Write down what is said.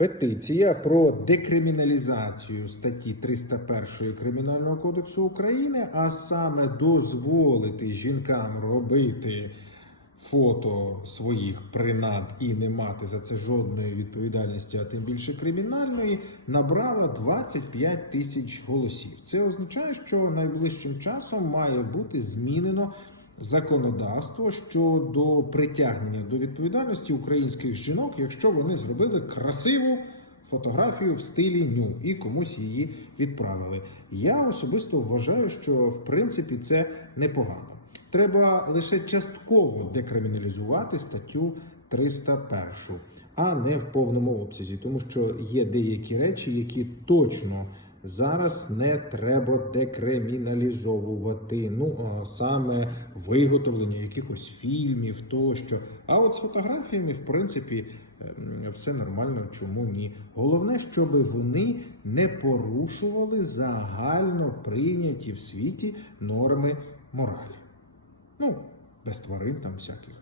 петиція про декриміналізацію статті 301 Кримінального кодексу України, а саме дозволити жінкам робити фото своїх принад і не мати за це жодної відповідальності, а тим більше кримінальної, набрала 25 тисяч голосів. Це означає, що найближчим часом має бути змінено законодавство щодо притягнення до відповідальності українських жінок, якщо вони зробили красиву фотографію в стилі ню і комусь її відправили. Я особисто вважаю, що в принципі це непогано. Треба лише частково декриміналізувати статтю 301, а не в повному обсязі, тому що є деякі речі, які точно зараз не треба декриміналізовувати. Ну саме виготовлення якихось фільмів, тощо. А от з фотографіями, в принципі, ем, все нормально. Чому ні? Головне, щоб вони не порушували загально прийняті в світі норми моралі. Ну, без тварин там всяких.